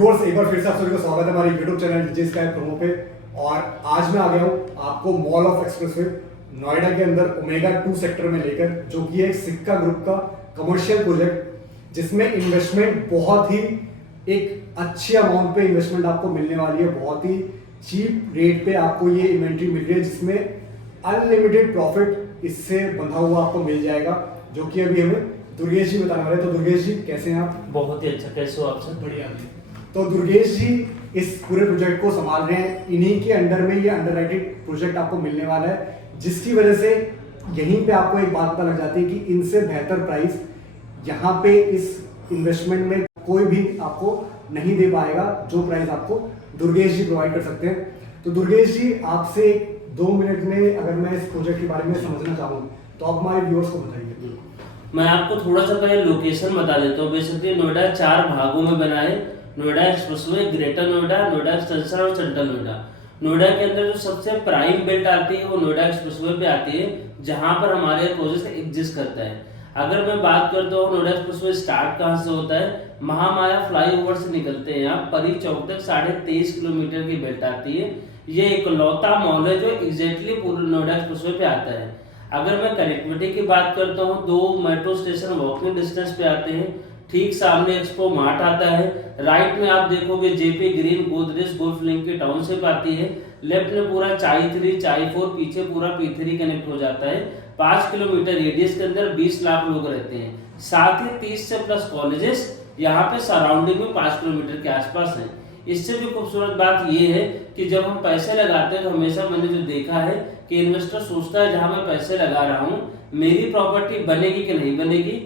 Viewers, एक बार फिर से आप सभी का स्वागत है हमारे YouTube channel DJ sky promo पे। और आज मैं आ गया हूँ आपको मॉल ऑफ एक्सप्रेसवे नोएडा के अंदर ओमेगा 2 सेक्टर में लेकर, जो कि एक सिक्का ग्रुप का कमर्शियल प्रोजेक्ट, जिसमें इन्वेस्टमेंट बहुत ही एक अच्छी अमाउंट पे इन्वेस्टमेंट आपको मिलने वाली है। बहुत ही चीप रेट पे आपको ये इन्वेंट्री मिल रही है, जिसमें अनलिमिटेड प्रॉफिट इससे बंधा हुआ आपको मिल जाएगा, जो कि अभी हमें दुर्गेश जी बताने वाले हैं। तो दुर्गेश जी, कैसे हैं आप? बहुत ही अच्छा, कैसे हो आप सब? बढ़िया जी। तो दुर्गेश जी इस पूरे प्रोजेक्ट को संभाल रहे हैं। इन्हीं के अंडर में ये अंडरराइटेड प्रोजेक्ट आपको मिलने वाला है, जिसकी वजह से यहीं पे आपको एक बात पता लग जाती है कि इनसे बेहतर प्राइस यहाँ पे इस इन्वेस्टमेंट में कोई भी आपको नहीं दे पाएगा, जो प्राइस आपको दुर्गेश जी प्रोवाइड कर सकते हैं। तो दुर्गेश जी, आपसे 2 मिनट में अगर मैं इस प्रोजेक्ट के बारे में समझना चाहूँ तो आप हमारे व्यूअर्स को बताइए। मैं आपको थोड़ा सा पहले लोकेशन बता देता हूँ। बेसिकली नोएडा 4 भागों में बना है। Noida expressway, greater Noida, Noida extension और सेंट्रल नोएडा। नोएडा के अंदर जो सबसे प्राइम बेल्ट आती है वो नोएडा एक्सप्रेसवे पे आती है, जहां पर हमारे प्रोजेक्ट एग्जिस्ट करता है। अगर मैं बात करता हूँ नोएडा एक्सप्रेसवे स्टार्ट कहाँ से होता है, महामाया फ्लाईओवर से निकलते हैं आप, परी चौक तक 23.5 किलोमीटर की बेल्ट आती है। ये इकलौता मॉल है जो एग्जैक्टली पूरे नोएडा एक्सप्रेसवे पे आता है। अगर मैं कनेक्टिविटी की बात करता हूँ, 2 मेट्रो स्टेशन वॉकिंग डिस्टेंस पे आते हैं। ठीक सामने एक्सपो मार्ट आता है। राइट में आप देखोगे JP green Godrej golf link की टाउनशिप आती है। लेफ्ट में पूरा चाय 3 चाय 4, पीछे पूरा P3 कनेक्ट हो जाता है। 5 किलोमीटर रेडियस के अंदर 20 लाख लोग रहते हैं। साथ ही 30 से प्लस कॉलेजेस यहाँ पे सराउंडिंग में 5 किलोमीटर के आसपास है। इससे भी खूबसूरत बात यह है कि जब हम पैसे लगाते हैं तो हमेशा मैंने जो देखा है कि इन्वेस्टर सोचता है जहां मैं पैसे लगा रहा हूं मेरी प्रॉपर्टी बनेगी कि नहीं बनेगी।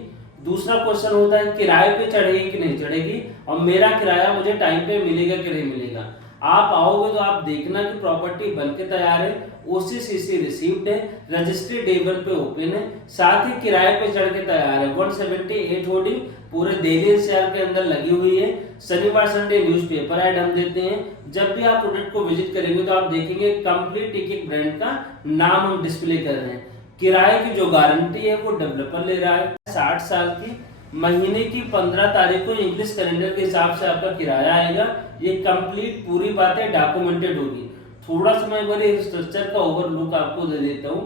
दूसरा क्वेश्चन होता है किराए पे चढ़ेगी कि नहीं चढ़ेगी, और मेरा किराया मुझे टाइम पे मिलेगा कि नहीं मिलेगा। आप आओगे तो आप देखना कि प्रॉपर्टी बनके तैयार है, OCCC रिसीव्ड है, रजिस्ट्री डे 1 पे ओपन है, साथ ही किराए पे चढ़ के तैयार है। 178 होर्डिंग पूरे दिल्ली एनसीआर के अंदर लगी हुई है। शनिवार संडे न्यूज़पेपर ऐड हम देते हैं। जब भी आप प्रोडक्ट को विजिट करेंगे तो आप देखेंगे कंप्लीट एक ब्रांड का नाम हम डिस्प्ले कर रहे हैं। किराए की जो गारंटी है वो डेवलपर ले रहा है। 60 साल की, महीने की 15 तारीख को इंग्लिश कैलेंडर के हिसाब से आपका किराया आएगा। ये कंप्लीट पूरी बातें डॉक्यूमेंटेड होगी। थोड़ा सा मैं बड़े स्ट्रक्चर का ओवरलुक आपको दे देता हूँ।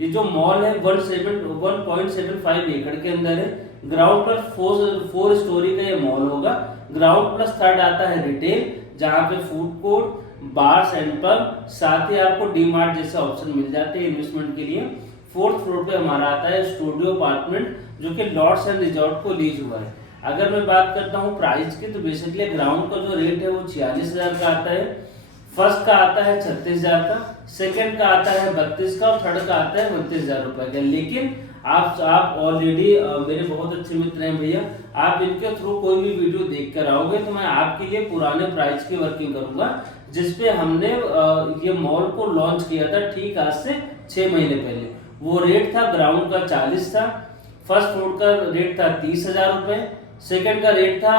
ये जो मॉल है 1.75 एकड़ के अंदर है। ग्राउंड पर 4 स्टोरी का ये मॉल होगा। ग्राउंड प्लस 3rd आता है रिटेल, जहाँ पे food court, bars and pub, साथ ही आपको डीमार्ट जैसे ऑप्शन मिल जाते हैं इन्वेस्टमेंट के लिए। 4th फ्लोर पे हमारा आता है स्टूडियो अपार्टमेंट, जो कि लॉर्ड्स एंड रिजॉर्ट को लीज हुआ है। अगर मैं बात करता हूँ प्राइस की, तो बेसिकली ग्राउंड का जो रेट है वो 46,000 का आता है। फर्स्ट का आता है 36,000 का, सेकंड का आता है 32 का, और थर्ड का आता है 29,000 रुपए का। लेकिन आप ऑलरेडी मेरे बहुत अच्छे मित्र हैं भैया, आप इनके थ्रू कोई भी वीडियो देख कर आओगे तो मैं आपके लिए पुराने प्राइस की वर्किंग करूंगा, जिसपे हमने ये मॉल को लॉन्च किया था ठीक आज से 6 महीने पहले। वो रेट था ग्राउंड का 40 था, फर्स्ट फ्लोर का रेट था 30,000 रुपए, सेकंड का रेट था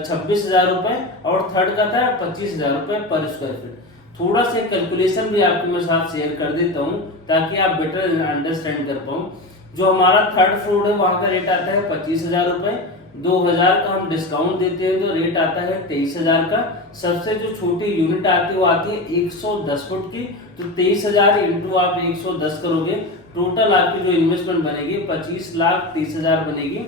26,000 रुपए, और थर्ड का था 25,000 रुपए पर स्क्वायर फीट। थोड़ा सा कैलकुलेशन भी आपके मैं साथ शेयर कर देता हूँ ताकि आप बेटर अंडरस्टैंड कर पाऊँ। जो हमारा 3rd फ्लोर है वहाँ का रेट आता है 25,000 रुपए, 2,000 का हम डिस्काउंट देते हैं तो रेट आता है 23,000 का। सबसे जो छोटी यूनिट आती है वो आती है 110 फुट की, तो 23,000 इंटू आप 110 करोगे, टोटल आपकी जो इन्वेस्टमेंट बनेगी 25,30,000 बनेगी।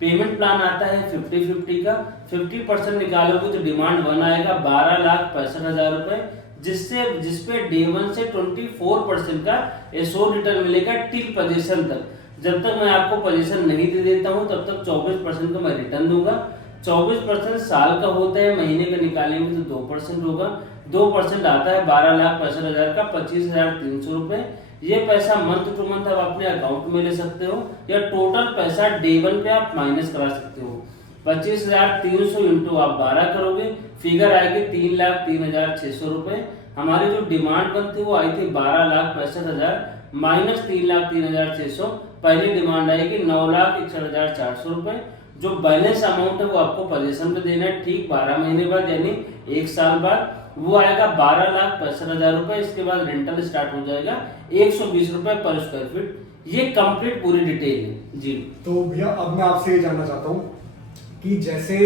पेमेंट प्लान आता है 50-50 का, 50% निकालोगे तो डिमांड 1 आएगा 12,65,000 रुपए, जिसपे डे 1 से 24% का एसओ रिटर्न मिलेगा टिल पोजीशन तक। जब तक मैं आपको पोजीशन नहीं दे देता हूं तब तक 24% का मैं रिटर्न दूंगा। 24% साल का होता है, महीने का निकालेंगे तो 2% होगा। 2% आता है 12,65,000 का, 25,300 रुपए। ये पैसा मंथ टू मंथ आप अपने अकाउंट में ले सकते हो, या टोटल पैसा डे 1 पे आप माइनस करा सकते हो। 25,300 इंटू आप 12 करोगे, फिगर आएगी 3,03,600 रुपए। हमारी जो डिमांड बन थी वो आई थी 12,65,000 माइनस 3,03,600। पहली डिमांड आएगी 9,61,400 रुपए। जो बैलेंस अमाउंट है वो आपको पोजीशन पे देना है ठीक 12 महीने बाद, यानी 1 साल बाद। वो आएगा 12,65,000 रुपए। इसके बाद रेंटल स्टार्ट हो जाएगा 120 रुपए पर स्क्वायर फीट। ये कंप्लीट पूरी डिटेल है जी। तो भैया अब मैं आपसे ये जानना चाहता हूँ कि जैसे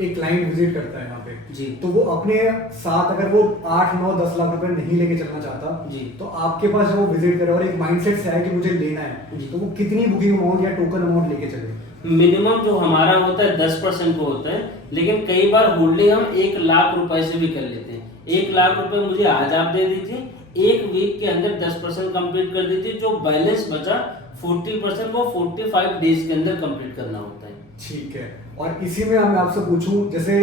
एक क्लाइंट विजिट करता है यहाँ पे जी। तो वो अपने साथ अगर वो 8, 9, 10 लाख रुपए नहीं लेके चलना चाहता जी। तो आपके पास जब वो विजिट करे और एक माइंडसेट से है कि मुझे लेना है जी। तो वो कितनी बुकिंग अमाउंट या टोकन अमाउंट लेके चले? मिनिमम जो हमारा होता है 10% को होता है, लेकिन कई बार होल्डिंग हम 1 लाख रुपए से भी कर लेते हैं। 1 लाख रुपए मुझे आज आप दे दीजिए, 1 वीक के अंदर 10% कंप्लीट कर दीजिए, जो बैलेंस बचा 40% को 45 डेज के अंदर कंप्लीट करना होता है। ठीक है। और इसी में मैं आपसे पूछूं, जैसे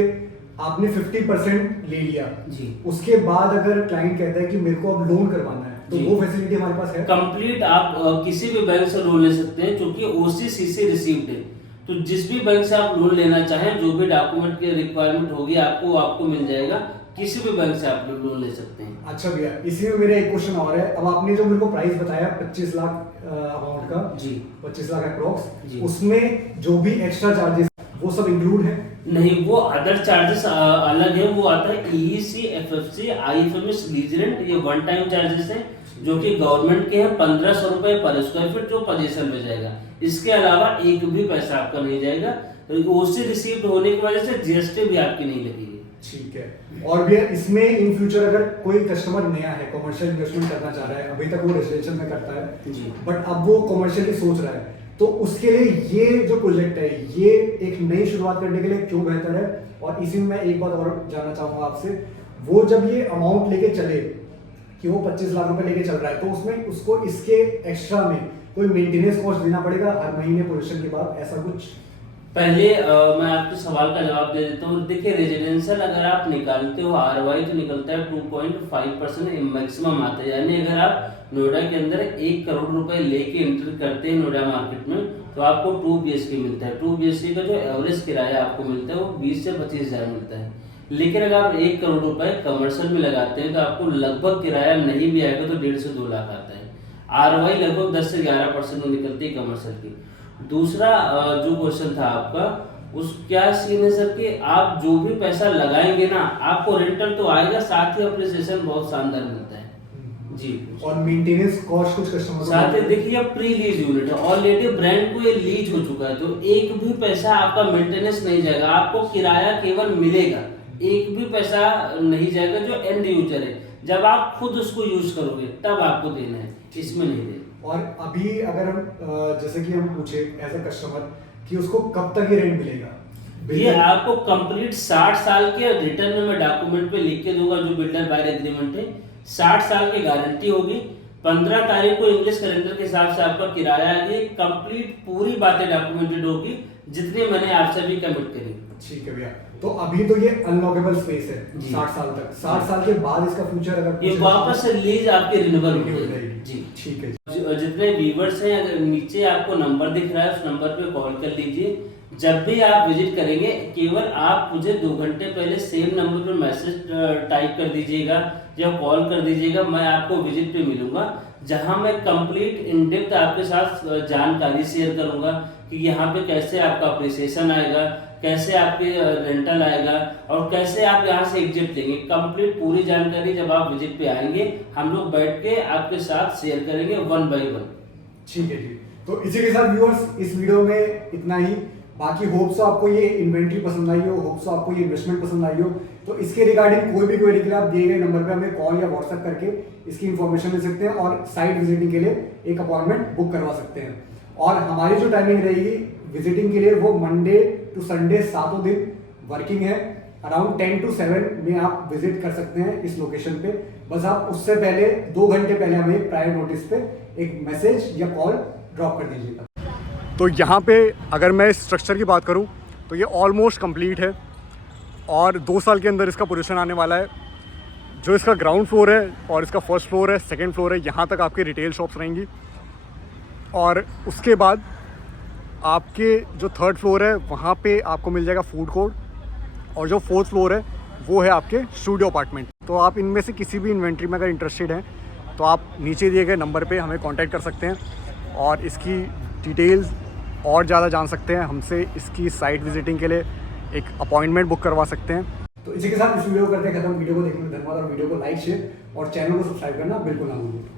आपने 50% ले लिया जी। उसके बाद अगर क्लाइंट कहता है कि मेरे को अब लोन करवाना है तो जी। वो फैसिलिटी हमारे पास है? कंप्लीट आप किसी भी बैंक से लोन ले सकते हैं, क्योंकि OCCC रिसीव्ड है। तो जिस भी बैंक से आप लोन लेना चाहें, जो भी डॉक्यूमेंट की रिक्वायरमेंट होगी आपको मिल जाएगा। किसी भी बैंक से आप लोन ले सकते हैं। अच्छा भैया, इसी में मेरा एक क्वेश्चन और है। अब आपने जो मेरे को प्राइस बताया 25 लाख अमाउंट का, जी। 25 लाख अप्रोक्स, जी। उसमें जो भी एक्स्ट्रा चार्जेस वो सब इंक्लूड है? नहीं, वो अदर चार्जेस अलग है। वो आता है EEC, FFC, IFMS, lease rent, ये वन टाइम चार्जेस है, जो कि गवर्नमेंट के हैं 1500 रुपए पर स्क्वायर फीट, जो पोजीशन में जाएगा। इसके अलावा एक भी पैसा आपका नहीं जाएगा। OC रिसीव्ड होने की वजह से GST भी आपकी नहीं लगेगी। ठीक है। और भैया इसमें इन फ्यूचर अगर कोई कस्टमर नया है, कमर्शियल इन्वेस्टमेंट करना चाह रहा है, अभी तक वो रेजिडेंशियल में करता है जी। बट अब वो कमर्शियल की सोच रहा है, तो उसके लिए ये जो प्रोजेक्ट है ये एक नई शुरुआत करने के लिए क्यों बेहतर है? और इसी में मैं एक बात और जानना चाहूंगा आपसे, वो जब ये अमाउंट लेके चले कि वो 25 लाख रुपए लेके चल रहा है, तो उसमें उसको इसके एक्स्ट्रा में कोई मेंटेनेंस कॉस्ट देना पड़ेगा हर महीने पोजीशन के बाद, ऐसा कुछ? पहले मैं आपके सवाल का जवाब दे देता हूँ। देखिए, रेजिडेंशियल अगर आप निकालते हो ROI तो निकलता है 2.5% मैक्सिमम आता है। यानी अगर आप नोएडा के अंदर 1 करोड़ रुपए लेके एंटर करते हैं नोएडा मार्केट में, तो आपको 2 BHK मिलता है। 2 BHK का जो एवरेज किराया आपको मिलता है वो 20 से 25 हजार मिलता है। लेकिन अगर आप 1 करोड़ रुपए कमर्शियल में लगाते हैं तो आपको लगभग किराया नहीं भी आएगा तो 1.5 से 2 लाख आता है। ROI लगभग 10 से 11% निकलती है कमर्शियल की। दूसरा जो क्वेश्चन था आपका, उस क्या सीन है सर कि आप जो भी पैसा लगाएंगे ना, आपको रेंटल तो आएगा, साथ ही अप्रिसिएशन बहुत शानदार मिलता है। जी। और मेंटेनेंस कॉस्ट कुछ कस्टमर साथ ही देखिए, प्री लीज यूनिट है, ऑलरेडी ब्रांड को ये लीज हो चुका है, तो एक भी पैसा आपका मेंटेनेंस नहीं जाएगा। आपको किराया केवल मिलेगा, एक भी पैसा नहीं जाएगा जो एंड यूजर है। जब आप खुद उसको यूज करोगे तब आपको देना है, इसमें नहीं देना। और अभी अगर हम जैसे कि हम पूछे एज अ कस्टमर कि उसको कब तक ये रेंट मिलेगा? ये आपको कंप्लीट 60 साल के रिटर्न में मैं डॉक्यूमेंट पे लिख के दूंगा, जो बिल्डर बायर एग्रीमेंट है। 60 साल की गारंटी होगी। 15 तारीख को इंग्लिश कैलेंडर के हिसाब से आपका किराया आएगी। कंप्लीट पूरी बातें डॉक्यूमेंटेड होगी, जितने मैंने आपसे भी कमिट करी। ठीक है भैया। तो अभी तो ये अनलॉकेबल स्पेस है 60 साल तक। 60 साल के बाद इसका फ्यूचर अगर ये वापस से लीज आपकी रिन्यूअल हो जाएगी। जी। ठीक है। जितने व्यूवर्स हैं, अगर नीचे आपको नंबर दिख रहा है उस नंबर पे कॉल कर लीजिए। जब भी आप विजिट करेंगे, केवल आप मुझे 2 घंटे पहले सेम नंबर पे मैसेज टाइप कर दीजिएगा या कॉल कर दीजिएगा। मैं आपको विजिट पे मिलूंगा, जहां मैं कंप्लीट इन डेप्थ आपके साथ जानकारी शेयर करूंगा कि यहाँ पे कैसे आपका अप्रिसिएशन आएगा, कैसे आपके रेंटल आएगा और कैसे आप यहाँ से एग्जिट लेंगे। कंप्लीट पूरी जानकारी जब आप विजिट पे आएंगे, हम लोग बैठ के आपके साथ शेयर करेंगे 1 by 1। ठीक है जी। तो इसी के साथ व्यूअर्स इस वीडियो में इतना ही। बाकी होप्स आपको ये इन्वेंट्री पसंद आई हो, होप्स आपको ये इन्वेस्टमेंट पसंद आई हो। तो इसके रिगार्डिंग कोई भी क्वेरी के लिए आप दिए गए नंबर पे हमें कॉल या व्हाट्सएप करके इसकी इन्फॉर्मेशन ले सकते हैं और साइट विजिटिंग के लिए एक अपॉइंटमेंट बुक करवा सकते हैं। और हमारी जो टाइमिंग रहेगी विजिटिंग के लिए वो मंडे टू संडे 7 दिन वर्किंग है। अराउंड 10 to 7 में आप विजिट कर सकते हैं इस लोकेशन पे। बस आप उससे पहले 2 घंटे पहले हमें प्रायर नोटिस पे एक मैसेज या कॉल ड्रॉप कर दीजिएगा। तो यहाँ पे अगर मैं स्ट्रक्चर की बात करूँ तो ये ऑलमोस्ट कंप्लीट है और 2 साल के अंदर इसका पोजीशन आने वाला है। जो इसका ग्राउंड फ्लोर है और इसका फर्स्ट फ्लोर है, सेकंड फ्लोर है, यहाँ तक आपके रिटेल शॉप्स रहेंगी। और उसके बाद आपके जो थर्ड फ्लोर है वहाँ पे आपको मिल जाएगा फूड कोर्ट और जो फोर्थ फ्लोर है वो है आपके स्टूडियो अपार्टमेंट। तो आप इनमें से किसी भी इन्वेंट्री में अगर इंटरेस्टेड हैं तो आप नीचे दिए गए नंबर पे हमें कांटेक्ट कर सकते हैं और इसकी डिटेल्स और ज़्यादा जान सकते हैं। हमसे इसकी साइट विजिटिंग के लिए एक अपॉइंटमेंट बुक करवा सकते हैं। तो इसी के साथ इस वीडियो को करते हैं खत्म। वीडियो को देखने में धन्यवाद और वीडियो को लाइक शेयर और चैनल को सब्सक्राइब करना बिल्कुल ना भूलिए।